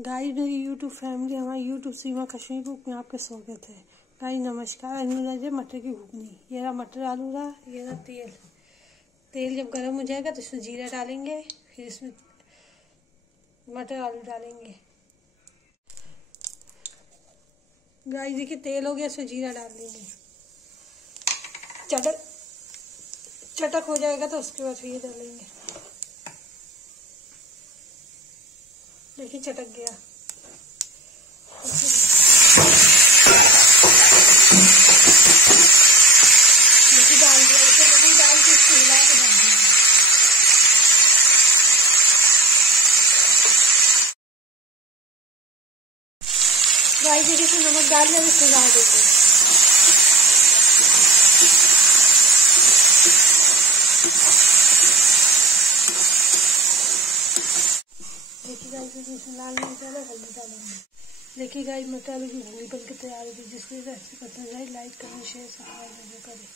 Guys मेरी YouTube family हमारी YouTube सीमा Kashmir book में आपके स्वागत है। गाइस नमस्कार। अनुराग मटर की घुगनी, ये रहा मटर आलू रहा, ये रहा तेल। तेल जब गर्म हो जाएगा तो इसमें जीरा डालेंगे, फिर इसमें मटर आलू डालेंगे। गाइस देखिए तेल हो गया, इसमें जीरा डाल देंगे। चटक हो जाएगा तो उसके बाद फिर ये डालेंगे। देखिए चटक गया। देखिए डाल दिया, इसे बड़ी डाल के इसको हिला के डाल दिया। गाइस देखिए इसमें नमक डाल दिया, इसको हिला देंगे। देखिए गाइस इसमें लाल मिर्च डाला, हल्दी डालेंगे। देखिए गाइस मटर आलू की घुगनी बनकर तैयार होगी। जिसको रेसिपी पसंद आए लाइक करें, शेयर सब्सक्राइब करें।